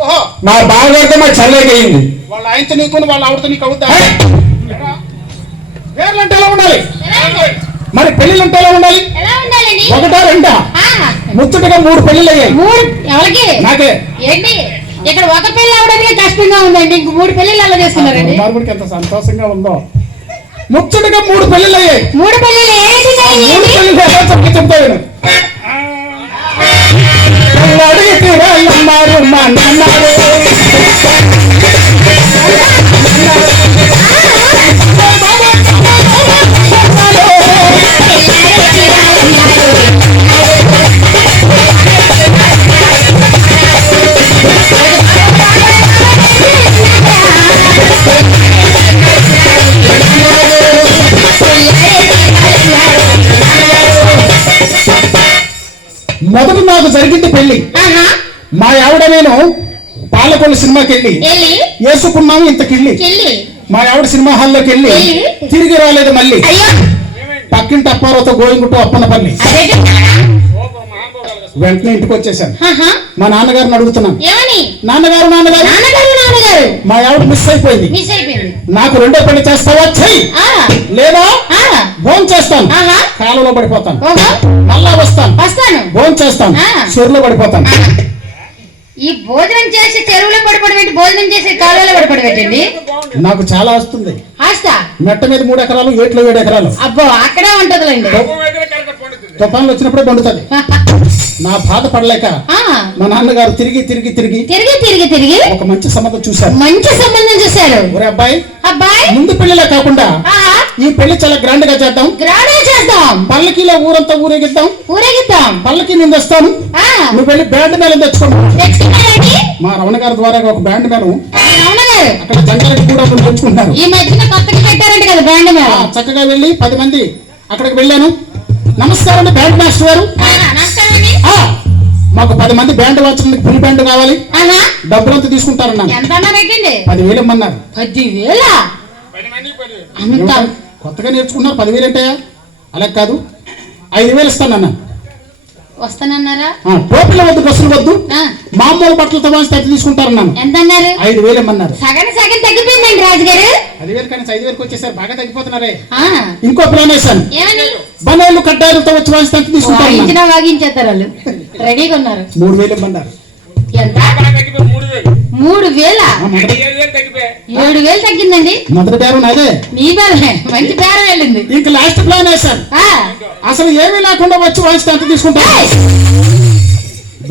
ఓహో. మా బావగారితో మా చెల్లెకి అయింది. వాళ్ళ ఆయనతో నీకు వాళ్ళ ఆవిడతో నీకు అవుద్దా? పేర్లు అంటే ఎలా ఉండాలి? మరి పెళ్ళిళ్ళు అంటే ఎలా ఉండాలి? ఒకటా రెండా? ఆ, ముచ్చటగా మూడు పెళ్ళిళ్ళు అయ్యాయి. మూడు? ఎవరికి? నాకే. ఏంటి? ఇక్కడ ఒక పెళ్ళి అవడానికి కష్టంగా ఉందండి ఇంక మూడు పెళ్ళిళ్ళు అలా చేసుకున్నారండి. మార్పుడికి ఎంత సంతోషంగా ఉందో. ముచ్చటగా మూడు పెళ్ళిళ్ళు అయ్యాయి. మూడు పెళ్ళిళ్ళు ఏంటి మూడు పెళ్ళిళ్ళు ఎలా చెప్పి చెప్తాను வடிக்கிட்டு வெள்ளம் மாறுமா நன்னாரே మొదట నాకు జరిగింది పెళ్ళి మా ఆవిడ నేను పాలకొల్లు సినిమాకి వెళ్ళి. వేసుకున్నాము ఇంత కిళ్ళి చెల్లి మా ఆవిడ సినిమా హాల్లోకి వెళ్ళి? తిరిగి రాలేదు మళ్ళీ. పక్కింటి అప్పారావుతో గోయింగుట్టు అప్పనపల్లి. వెంటనే ఇంటికి వచ్చేసాను మా నాన్నగారిని అడుగుతున్నాను. నాన్నగారు నాన్నగారు. మా ఆవిడ మిస్ అయిపోయింది. నాకు రెండో పెళ్ళి చేస్తావా? చెయ్యి. ఆ, లేదా? ఆ, భోజనం చేస్తాను ఆహా. కాలువలో పడిపోతాను. భోజనం చేస్తాను ఆ. చెరువులో పడిపోతాను ఆ. ఈ భోజనం చేసి చెరువులో పడిపడబెట్టి భోజనం చేసి కాలువలో పడిపడబెట్టండి నాకు చాలా వస్తుంది ఆస్తా. మెట్ట మీద మూడు ఎకరాలు ఏట్లో ఏడు ఎకరాలు. అబ్బో అక్కడే ఉంటదిలేండి. తుఫాన్లు వచ్చినప్పుడే పండుతుంది. నా బాధ పడలేక మా నాన్నగారు తిరిగి తిరిగి తిరిగి తిరిగి తిరిగి తిరిగి ఒక మంచి సంబంధం చూశారు. మంచి సంబంధం చూశారు. ఒరే అబ్బాయి అబ్బాయి. ముందు పెళ్ళిలా కాకుండా ఈ పెళ్ళి చాలా గ్రాండ్గా చేద్దాం. గ్రాడే చేద్దాం. పల్లకిలో ఊరంతా ఊరేగిద్దాం. ఊరేగిద్దాం. పల్లకి నేను తెస్తాను. నువ్వు వెళ్ళి బ్యాండ్ మేళం తెచ్చుకోండి మా రమణ గారి ద్వారా ఒక బ్యాండ్ మేళం గారు. అక్కడ జంగారెడ్డి కూడా తెచ్చుకుంటారు ఈ మధ్యన పెట్టారంట కదా బ్యాండ్ చక్కగా వెళ్ళి పది మంది అక్కడికి వెళ్ళాను. నమస్కారం అండి బ్యాండ్ మాస్టర్ గారు. మాకు పది మంది బ్యాండ్ వాచడానికి ఫుల్ బ్యాండ్ కావాలి. తీసుకుంటారన్నాను ఎంత అన్నారండి పదివేలు ఇమ్మన్నారు. పదివేల? అంత? కొత్తగా నేర్చుకున్నారు పదివేలు ఏంటయా అలా కాదు. ఐదు వేలు ఇస్తానన్నా. వస్తానన్నారా? ఆ, టోపీలు వద్దు డ్రెస్సులు వద్దు మామూలు బట్టలతో వాసి తగ్గి తీసుకుంటారన్నాను ఎంత అన్నారు ఐదు వేలు ఇమ్మన్నారు. సగం సగం తగ్గిపోయిందండి రాజుగారు. పదివేలు కానీ ఐదు వేలకు వచ్చేసారు బాగా తగ్గిపోతున్నారే. ఇంకో ప్లాన్ ఏమని? బనాయిలు కడ్డాయిలతో వచ్చి వాసి తగ్గి తీసుకుంటారు వాగించేస్తారు వాళ్ళు. రెడీగా ఉన్నారు. మూడు వేలు ఇమ్మన్నారు. ఎంత? మూడు వేల. ఏడు వేలు తగ్గిందండి. మొదటి బేరం అదే మీ బేరమే మంచి బేరం వెళ్ళింది. ఇంక లాస్ట్ ప్లాన్ వేశాను ఆ, అసలు ఏమీ లేకుండా వచ్చి వాయిస్తే ఎంత తీసుకుంటారు? ఏయ్!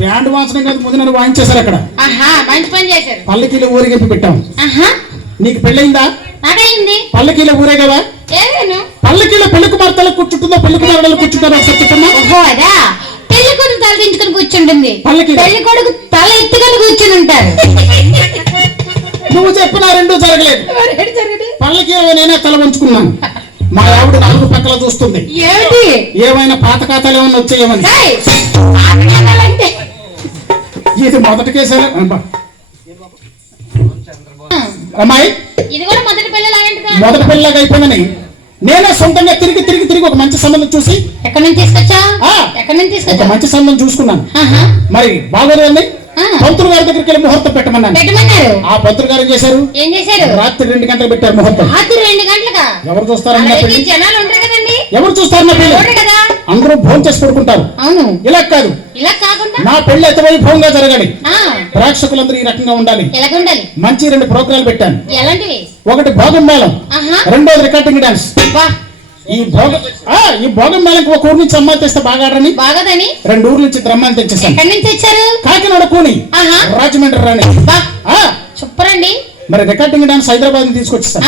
బ్యాండ్ వాంచడం కాదు ముందు నన్ను వాయించేశారు అక్కడ. మంచి పని చేశారు. పల్లకీలో ఊరేగింపు పెట్టాం. నీకు పెళ్ళయిందా? నాకయింది పల్లకీలో ఊరేగవా ఏను పల్లకీలో పెళ్ళి కుమార్తెలు కూర్చుంటుందో? పెళ్ళి కుమారులు కూర్చుంటారో చెప్పమ్మా. పెళ్ళి కొడుకు తల దించుకొని కూర్చుంటుంది. పల్లకి. పెళ్ళి కొడుకు తల ఎత్తుకొని కూర్చుని ఉంటారు. నువ్వు చెప్పిన రెండు జరగలేదు? పల్లకీలో నేనే తల వంచుకున్నాను మా ఆవిడ నాలుగు పక్కల చూస్తుంది ఏమైనా పాత ఖాతాలు ఏమైనా వచ్చాయేమని. ఇది మొదటి కేసే అమ్మాయి మొదటి పిల్లలు అలాంటిదా మొదటి పెళ్ళలాగా అయిపోయిందని నేనే సొంతంగా తిరిగి తిరిగి తిరిగి ఒక మంచి సంబంధం చూసి ఎక్కడి నుంచి తీసుకొచ్చా. ఎక్కడి నుంచి తీసుకొచ్చా మంచి సంబంధం చూసుకున్నాను. మరి బాగోలేదండి. పంతులు గారి దగ్గరికి వెళ్ళి ముహూర్తం పెట్టమన్నాను. పెట్టమన్నారు. ఆ పంతులు గారు ఏం చేశారు? ఏం చేశారు? రాత్రి రెండు గంటలకు పెట్టారు ముహూర్తం. రాత్రి రెండు గంటలుగా ఎవరు జనాలు ఉంటారు కదండి. ఎవరు పెళ్ళి? చూడరు కదా? అందరూ భోజనం చేసి పడుకుంటారు. అవును. ఇలా కాదు. ఇలా కాకుండా? నా పెళ్ళి ఎతవైభవంగా జరగాలి? ఆ, ప్రేక్షకులందరూ ఈ రకంగా ఉండాలి. మంచి రెండు ప్రోగ్రాలు పెట్టాను. ఎలాంటివి? ఒకటి భోగం మేళం రెండోది రికార్డింగ్ డాన్స్. ఈ భోగం ఈ భోగం మేళంకి ఒక ఊరు నుంచి అమ్మాయి తెస్తే బాగా ఆడరని బాగోదని? రెండు ఊర్ల నుంచి ద్రమ్మాన్ని తెచ్చేసాను ఎక్కడి నుంచి తెచ్చారు? కాకినాడ కూని రాజమండ్రి రాణి. సూపర్ అండి మరి రికార్డింగ్ డాన్స్ హైదరాబాద్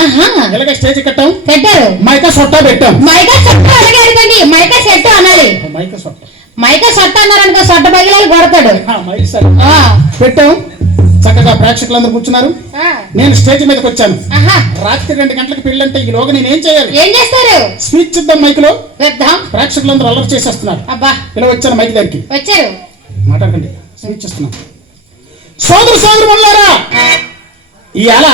ఆహా. ఇలాగ స్టేజ్ కట్టాం? పెట్టారు మైకా సొట్టా పెట్టాం. మైకా సొట్ట అలాగే అడగండి మైకా సెట్ అనాలి. మైకా సొట్టా. మైకా సొట్ట అన్నారనుకో సొట్ట బగిలాలు కొడతాడు. పెట్టాం. చక్కగా ప్రేక్షకులందరూ కూర్చున్నారు. నేను స్టేజ్ మీదకి వచ్చాను. రాత్రి రెండు గంటలకు పెళ్ళంటే ఈ లోగా నేను ఏం చేయాలి? ఏం చేస్తారు? స్పీచ్ ఇద్దాం మైక్లో ప్రేక్షకులందరూ అల్లరి చేసేస్తున్నారు. అబ్బా. ఇలా వచ్చాను మైక్ దగ్గరికి వచ్చారు. మాట్లాడకండి. స్పీచ్ ఇస్తున్నాను సోదరు సోదరు ఏంటి ఈ వేళ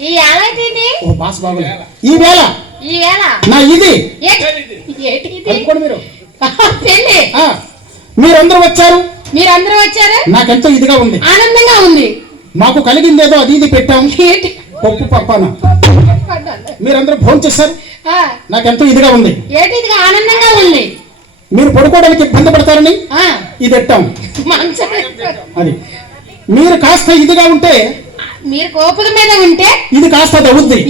ఈ వేళ ఏంటి ఓ బాస్ బాగుంది ఈ వేళ. ఈ వేళ? నా ఇది. మీరు. మీరందరూ వచ్చారు. మీరందరూ వచ్చారు? నాకెంతో ఇదిగా ఉంది. ఆనందంగా ఉంది. మాకు కలిగిందేదో అది ఇది పెట్టాం. ఏంటి పప్పు పప్పాన. మీరందరూ భోజనం చేశారు ఆ, నాకెంతో ఇదిగా ఉంది. ఏంటి ఇది ఆనందంగా ఉంది? మీరు పడుకోవడానికి ఇబ్బంది పడతారని ఆ, ఇది ఎట్టాం అది. మీరు కాస్త ఇదిగా ఉంటే మీరు కోపుల మీద ఉంటే ఇది కాస్త దవుద్ది.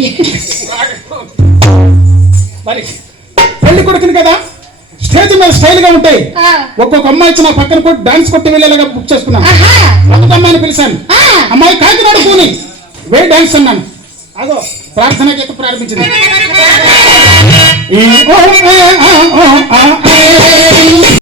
మరి పెళ్ళి కొడుకుని కదా? స్టేజ్ మీద స్టైల్గా ఉంటాయి ఆ, ఒక్కొక్క అమ్మాయి నా పక్కన కూడా డాన్స్ కొట్టి వెళ్ళేలాగా బుక్ చేసుకున్నాను. ఆహా, ఒక్కొక్క అమ్మాయిని పిలిచాను. అమ్మాయి కాకినాడ కూని వే డాన్స్ అన్నాను. అదో ప్రార్థన. గీత ప్రారంభించింది ఓ